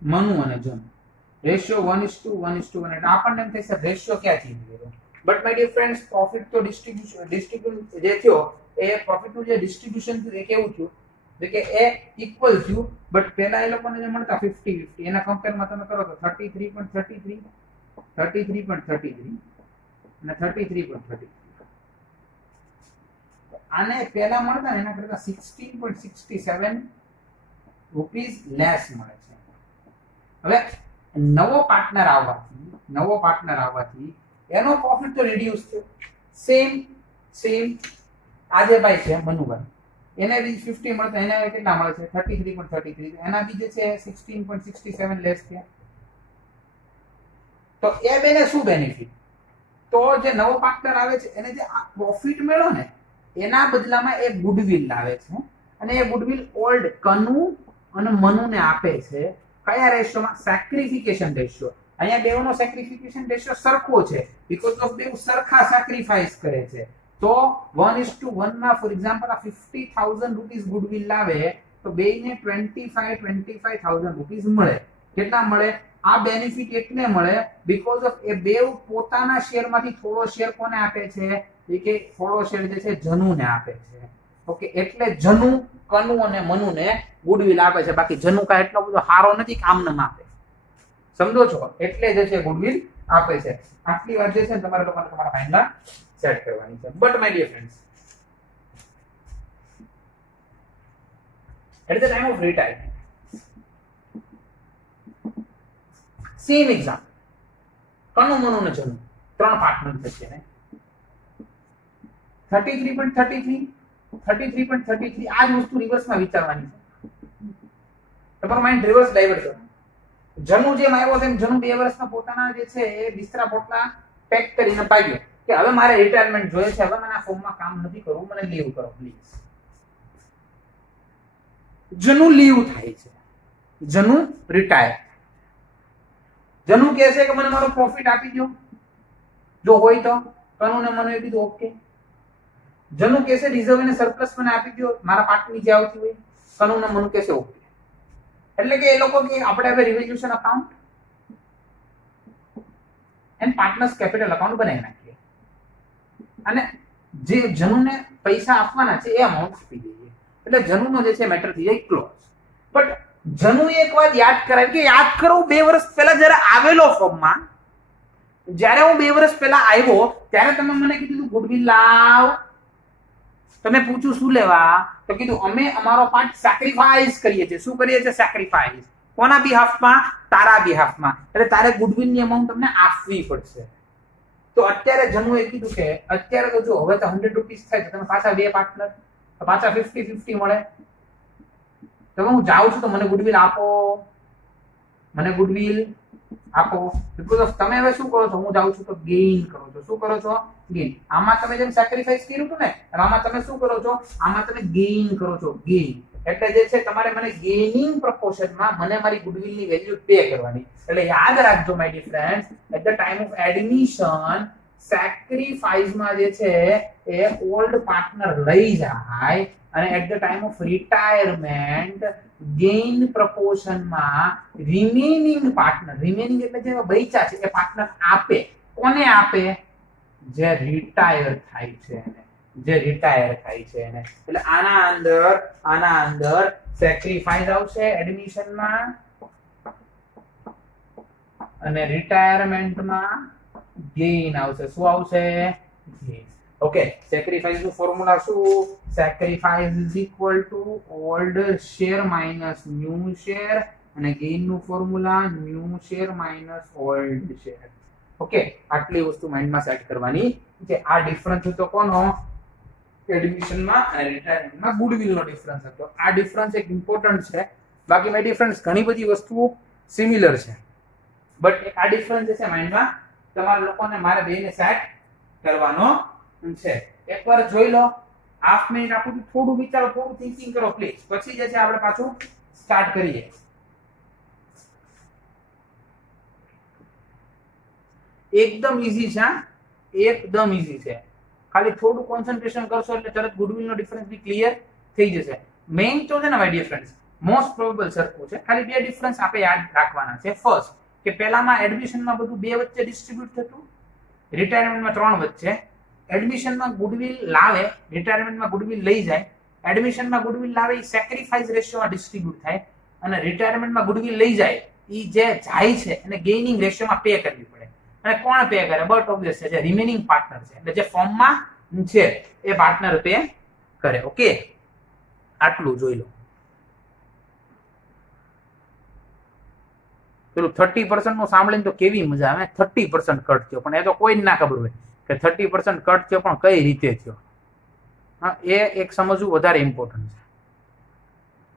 મનુ અને જનુ રેશિયો 1:1 એટલે આપણને એમ થાય છે રેશિયો ક્યાં ચેન્જ કર્યો. But my dear friends, profit તો ડિસ્ટ્રીબ્યુશન જે થયો એ પ્રોફિટનું જે ડિસ્ટ્રીબ્યુશન થયું એ કેવું થયું? કે એ ઇક્વલ થયું, બટ પહેલા એ લોકોને જે મળતા 50-50 એના કમ્પેરમાં તમે કરો તો 33.33 33.33 અને 33.33 આને પહેલા મળતા ને એના કરતા 16.67 રૂપીસ લેસ મળે છે. હવે નવો પાર્ટનર આવવાથી એનો પ્રોફિટ તો રિડ્યુસ થયો. સેમ આજે ભાઈ છે મનુભાઈ, એને બી 50 મળતા એને કેટલા મળે છે 33.33, એના બી જે છે 16.67 લેસ થયા. તો એ બેને શું બેનિફિટ? તો જે નવો પાર્ટનર આવે છે એને જે આ પ્રોફિટ મળ્યો ને એના બદલામાં એ ગુડવિલ લાવે છે, અને એ ગુડવિલ ઓલ્ડ કનુ અને મનુને આપે છે. કયા રેશિયોમાં? સેક્રિફિકેશન રેશિયો. અહીંયા બેવનો સેક્રિફિકેશન રેશિયો સરખો છે બીકોઝ ઓફ બેવ સરખા સેક્રિફાઈસ કરે છે. તો 1:1 માં ફોર એક્ઝામ્પલ આ 50,000 રૂપીસ ગુડવિલ લાવે તો બેયને 25,000 રૂપીસ મળે. કેટલા મળે? આ બેનિફિટ એટલે મળે બીકોઝ ઓફ એ બેવ પોતાના શેરમાંથી થોડો શેર કોને આપે છે? એ કે થોડો શેર જે છે જનુને આપે છે. ઓકે, એટલે જનુ કનુ અને મનુને ગુડવિલ આપે છે. બાકી જનુ કા એટલો બધો હારો નથી કામને આપે, સમજો છો? એટલે જે છે ગુડવિલ આપે છે. આટલી વાત જે છે તમારે લોકોને તમારા માઇન્ડમાં સેટ કરવાની છે. But my dear friends, at the time of retirement same example, Kanu Manu ને જનુ ત્રણ પાર્ટનર થશે ને 33.33 આ જ વસ્તુ રિવર્સમાં વિચારવાની છે. તમારો માઇન્ડ રિવર્સ ડાયવર્ટ કરો. જનુ જેમ આવ્યો તેમ જનુ 2 વર્ષના પોતાના જે છે એ બિસ્તરા પોટલા પેક કરીને ભાગ્યો કે હવે મારે રિટાયરમેન્ટ જોઈએ છે, હવે મને આ ફોર્મમાં કામ નથી કરવું, મને લીવ કરો પ્લીઝ. જનુ લીવ થાય છે, જનુ રિટાયર. જનુ કહે છે કે મને મારો પ્રોફિટ આપી દો, જો હોય તો. કનુને મને કીધું ઓકે. જનુ કહે છે રિઝર્વ અને સરપ્લસ મને આપી દો, મારા પાર્ટની જે આવતી હોય. કનુને મને કહે છે ઓકે. એટલે કે એ લોકો કે આપણે હવે revolution account and partners capital account બનાવી નાખીએ અને જે જનુને પૈસા આપવાના છે એ અમાઉન્ટ આપી દઈએ. એટલે જનુનો જે છે મેટર થઈ જાય ક્લોઝ. બટ જનુ એક વાત યાદ કરાય કે યાદ કરો 2 વર્ષ પહેલા જ્યારે આવેલો ફોર્મમાં, જ્યારે હું 2 વર્ષ પહેલા આવ્યો ત્યારે તમે મને કીધું ગુડવિલ લાવ. તમે પૂછ્યું શું લેવા, તો કીધું અમે અમારો પાર્ટ સેક્રિફાઈસ કરીએ છીએ. શું કરીએ છીએ? સેક્રિફાઈસ. કોના બિહાફમાં? તારા બિહાફમાં. એટલે તારે ગુડવિલની અમાઉન્ટ તમને આપવી પડશે. તો અત્યારે જનુએ કીધું કે અત્યારે તો જો હવે તો 100 રૂપીસ થાય તો તમે પાછા 2 પાર્ટનર તો પાછા 50-50 મળે. તો હું જાઉં છું તો મને ગુડવિલ આપો, મને ગુડવિલ આપો. બીકોઝ ઓફ તમે હવે શું કરો છો? હું જાઉં છું તો ગેઇન કરો છો. શું કરો છો? ગેઇન. આમાં તમે જેમ સેક્રિફાઈસ કર્યું હતું ને, આમાં તમે શું કરો છો? આમાં તમે ગેઇન કરો છો. ગેઇન એટલે જે છે તમારે મને ગેઇનિંગ પ્રોપોર્શનમાં મને મારી ગુડવિલની વેલ્યુ પે કરવાની. એટલે યાદ રાખજો my dear friends, at the time of admission સેક્રિફાઈસમાં જે છે એ ઓલ્ડ પાર્ટનર લઈ જાય અને at the time of retirement gain પ્રોપોર્શનમાં રિમેનિંગ પાર્ટનર, રિમેનિંગ એટલે જે બચ્યા છે એ પાર્ટનર આપે. કોને આપે? જે રિટાયર થાય છે એને, જે રિટાયર થાય છે એને. એટલે આના અંદર સેક્રિફાઈસ આવશે એડમિશનમાં અને રિટાયરમેન્ટમાં ગેઇન આવશે. શું આવશે? ગેઇન. ઓકે, સેક્રિફાઈસ નું ફોર્મ્યુલા શું? Sacrifice is equal to old share minus new share અને ગેઇન નું formula new share minus old share. Okay, આટલી વસ્તુ માઇન્ડમાં સેટ કરવાની છે. આ ડિફરન્સ હતો કોનો? એડમિશનમાં અને રિટાયરમેન્ટમાં ગુડવિલનો ડિફરન્સ હતો. આ ડિફરન્સ એક ઇમ્પોર્ટન્ટ છે. બાકી માય ડિફરન્સ ઘણી બધી વસ્તુઓ સિમિલર છે, બટ આ ડિફરન્સ જે છે માઇન્ડમાં તમારા લોકોને મારે બેને સેટ કરવાનો છે. એકવાર જોઈ લો, હાફ મિનિટ આપું છું, થોડું વિચારો, થોડું થિંકિંગ કરો પ્લીઝ. પછી જે છે આપણે પાછું સ્ટાર્ટ કરીએ. એકદમ ઈઝી છે, એકદમ ઈઝી છે. ખાલી થોડું કોન્સન્ટ્રેશન કરશો એટલે તરત ગુડવિલનો ડિફરન્સ બી ક્લિયર થઈ જશે. મેઇન તો છે ને my dear friends, most probable સરખું છે. ખાલી 2 ડિફરન્સ આપણે યાદ રાખવાના છે. ફર્સ્ટ કે પહેલામાં એડમિશનમાં બધું 2 વચ્ચે ડિસ્ટ્રીબ્યુટ થતું, રિટાયરમેન્ટમાં 3 વચ્ચે. એડમિશનમાં ગુડવિલ લાવે, રિટાયરમેન્ટમાં ગુડવિલ લઈ જાય. એડમિશનમાં ગુડવિલ લાવે એ સેક્રિફાઈસ રેશિયોમાં ડિસ્ટ્રીબ્યુટ થાય અને રિટાયરમેન્ટમાં ગુડવિલ લઈ જાય એ જે જાય છે એને ગેઇનિંગ રેશિયોમાં પે કરવી પડે. અને કોણ પે કરે? બટ ઓબ્વિયસ છે જે રિમેનિંગ પાર્ટનર છે, એટલે જે ફોર્મમાં છે એ પાર્ટનર પે કરે. ઓકે, આટલું જોઈ લો. પેલું 30% નું સાંભળીને તો કેવી મજા આવે, 30% કટ થયો, પણ એ તો કોઈ ના ખબર હોય કે 30% કટ થયો પણ કઈ રીતે થયો. હા, એ એક સમજવું વધારે ઇમ્પોર્ટન્ટ છે.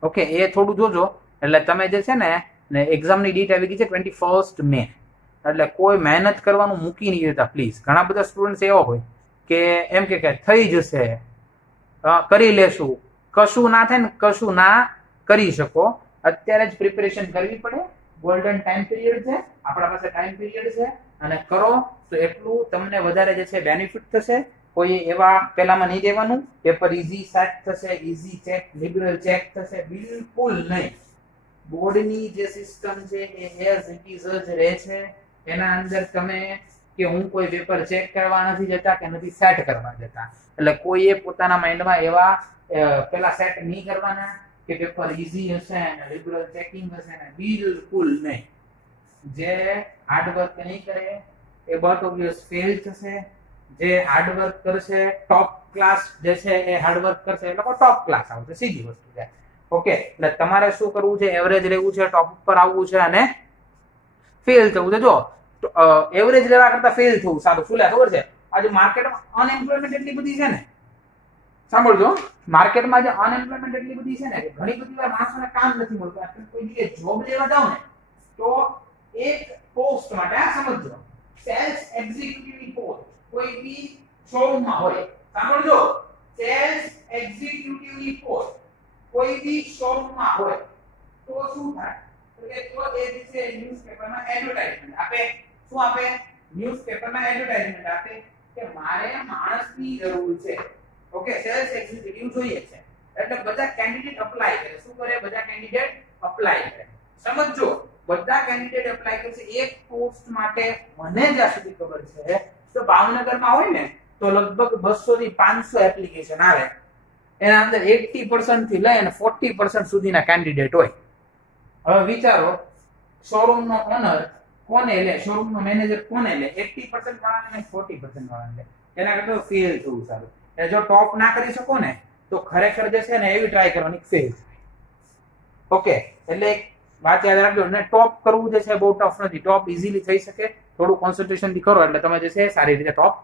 ઓકે, એ થોડું જોજો. એટલે તમે જે છે ને એક્ઝામની ડેટ આવી ગઈ છે 21 મે, એટલે કોઈ મહેનત કરવાનું મૂકી નહીં દેતા પ્લીઝ. ઘણા બધા સ્ટુડન્ટ્સ એવા હોય કે એમ કે થઈ જશે, કરી લેશું, કશું ના થાય ને કશું ના કરી શકો. અત્યારે જ પ્રિપેરેશન કરવી પડે. ગોલ્ડન ટાઈમ પીરિયડ છે, આપણા પાસે ટાઈમ પીરિયડ છે, અને કરો તો એટલું તમને વધારે જે છે બેનિફિટ થશે. કોઈ એવા પેલામાં નહીં દેવાનું પેપર ઈઝી સેટ થશે, ઈઝી ચેક, લિબરલ ચેક થશે, બિલકુલ નહીં. બોર્ડની જે સિસ્ટમ છે એ એઝ ઇટ ઇઝ જ રહે છે. એના અંદર તમે કે હું કોઈ પેપર ચેક કરવા નથી જતા કે નથી સેટ કરવા જતા, એટલે કોઈએ પોતાના માઇન્ડમાં એવા પેલા સેટ નહીં કરવાના કે પેપર ઈઝી હશે અને લિબરલ ચેકિંગ હશે ને, બિલકુલ નહીં. જે હાર્ડવર્ક નહીં કરે એ બટ ઓબ્વિયસ ફેલ થશે. જે હાર્ડવર્ક કરશે, ટોપ ક્લાસ જે છે એ હાર્ડવર્ક કરશે એટલે ટોપ ક્લાસ આવશે, સીધી વસ્તુ છે. ઓકે, એટલે તમારે શું કરવું છે? એવરેજ રહેવું છે, ટોપ ઉપર આવવું છે અને ફેલ થવું છે. જો એવરેજ લેવા કરતા ફેલ થવું સારું. શું લે ખબર છે? આજે માર્કેટમાં અનએમ્પ્લોયમેન્ટ એટલી બધી છે ને, સાંભળજો, માર્કેટમાં જે અનએમ્પ્લોયમેન્ટ એટલી બધી છે ને કે ઘણી બધી વાર માણસોને કામ નથી મળતું. આપણે કોઈ જગ્યાએ જોબ લેવા જાવ ને તો એક પોસ્ટ માટે સમજો, સેલ્સ એક્ઝિક્યુટિવની પોસ્ટ કોઈ બી શોરૂમમાં હોય, સાંભળજો, સેલ્સ એક્ઝિક્યુટિવની પોસ્ટ કોઈ બી શોરૂમમાં હોય તો શું થાય? તો કે તો એ દિવસે ન્યૂઝપેપરમાં એડવર્ટાઇઝમેન્ટ આપે. શું આપે? ન્યૂઝપેપરમાં એડવર્ટાઇઝમેન્ટ આપે કે મારે માણસની જરૂર છે. ઓકે, સેલ્સ એક્ઝિક્યુટિવ જોઈએ છે, એટલે બધા કેન્ડિડેટ અપ્લાય કરે. શું કરે? બધા કેન્ડિડેટ અપ્લાય કરે. સમજો, બધા કેન્ડિડેટ અપ્લાય કરશે એક પોસ્ટ માટે. મને જ્યાં સુધી ખબર છે તો ભાવનગરમાં હોય ને તો લગભગ 200 થી 500 એપ્લિકેશન આવે. એના અંદર 80% થી લઈ અને 40% સુધીના કેન્ડિડેટ હોય. હવે વિચારો, શોરૂમનો ઓનર કોને લે, શોરૂમનો મેનેજર કોને લે? 80% વાળાને 40% વાળાને લે. એના કરતા ફેલ થવું સારું. જો ટોપ ના કરી શકો ને તો ખરેખર જે છે ને એવી ટ્રાય કરવાની ફેલ થાય. ઓકે, એટલે એક વાત યાદ રાખજો, ને ટોપ કરવું જે છે બહુ ટફ નથી. ટોપ ઈઝીલી થઈ શકે, થોડું કોન્સન્ટ્રેશન થી કરો એટલે તમે જે છે સારી રીતે ટોપ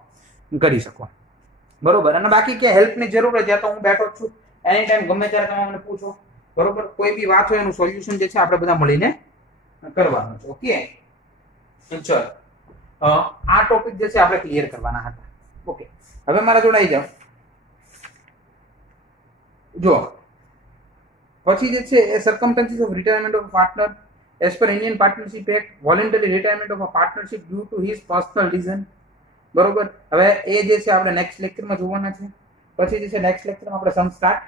કરી શકો. બરોબર. અને બાકી કે હેલ્પની જરૂર હોય ત્યાં તો હું બેઠો છું, એની ટાઈમ ગમે ત્યારે તમે મને પૂછો. બરોબર. કોઈ બી વાત હોય એનું સોલ્યુશન જે છે આપણે બધા મળીને કરવાનું છે. ઓકે, ચલો, આ ટોપિક જે છે આપણે ક્લિયર કરવાના હતા. ઓકે, હવે મારા જોડે આવી જાઓ. જો પછી જે છે એ circumstances of retirement of partner as per Indian partnership act, voluntary retirement of a partnership due to his personal reason. બરોબર. હવે એ જે છે આપણે નેક્સ્ટ લેક્ચરમાં જોવાના છે. પછી જે છે નેક્સ્ટ લેક્ચરમાં આપણે સમ સ્ટાર્ટ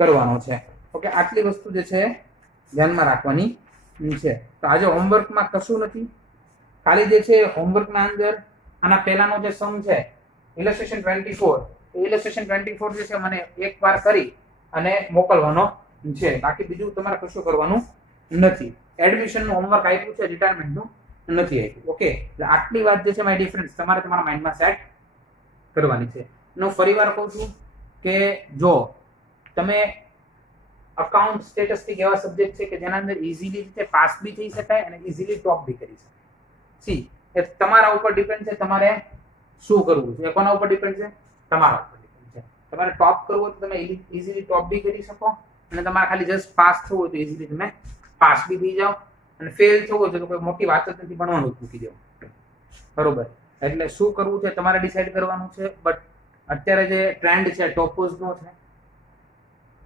કરવાનો છે. ઓકે, આટલી વસ્તુ જે છે ધ્યાનમાં રાખવાની છે. તો આજે હોમવર્કમાં કશું નથી, ખાલી જે છે હોમવર્કના અંદર આના પહેલાનો જે સમ છે ઇલસ્ટ્રેશન 24, ઇલસ્ટ્રેશન 24 જે છે મને એકવાર કરી અને મોકલવાનો છે. બાકી બીજું તમારે કશું કરવાનું નથી. એડમિશનનું હોમવર્ક આપ્યું છે, રિટાયરમેન્ટનું નથી આપ્યું. ઓકે, એટલે આટલી વાત જે છે માય ડિફરન્સ તમારે તમારા માઇન્ડમાં સેટ કરવાની છે. હું ફરીવાર કહું છું કે જો તમે અકાઉન્ટ સ્ટેટિસ્ટિક એવા સબ્જેક્ટ છે કે જેના અંદર ઈઝીલી રીતે પાસ બી થઈ શકાય અને ઈઝીલી ટોપ બી કરી શકાય. સી એ તમારા ઉપર ડિપેન્ડ છે તમારે શું કરવું છે. કોના ઉપર ડિપેન્ડ છે? તમારા ઉપર ડિપેન્ડ છે. તમારે ટોપ કરવું હોય તો તમે ઈઝીલી ટોપ બી કરી શકો, અને તમારે ખાલી જસ્ટ પાસ થવું હોય તો ઈઝીલી તમે પાસ બી થઈ જાઓ, અને ફેલ થવું હોય તો કોઈ મોટી વાત જ નથી, ભણવાનું જ મૂકી દેવું. બરોબર. એટલે શું કરવું છે તમારે ડિસાઈડ કરવાનું છે. બટ અત્યારે જે ટ્રેન્ડ છે ટોપોઝનો છે.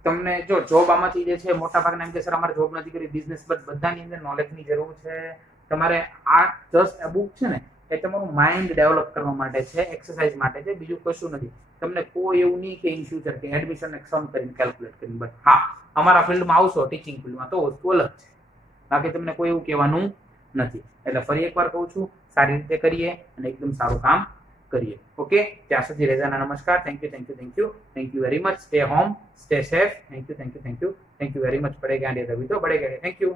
તમને જો જોબ આમાંથી જે છે મોટા ભાગના એમ કે સર અમારે જોબ નથી કરી, બિઝનેસ, બધાની અંદર નોલેજની જરૂર છે. તમારે આ જસ્ટ આ બુક છે ને એ તમારું માઇન્ડ ડેવલપ કરવા માટે છે, એક્સરસાઇઝ માટે છે, બીજું કશું નથી. તમને કોઈ એવું નહીં કે ઇન ફ્યુચર કે એડમિશન એક સમ કરીને કેલ્ક્યુલેટ કરીને, બટ હા અમારા ફિલ્ડમાં આવશો ટીચિંગ ફિલ્ડમાં તો વસ્તુ અલગ છે. બાકી તમને કોઈ એવું કહેવાનું નથી. એટલે ફરી એકવાર કહું છું, સારી રીતે કરીએ અને એકદમ સારું કામ કરીએ. ઓકે, ત્યાં સુધી રેઝાના નમસ્કાર. Thank you very much. Stay home, stay safe. Thank you very much. बढ़ेगा इंडिया तभी तो बढ़ेगा. Thank you.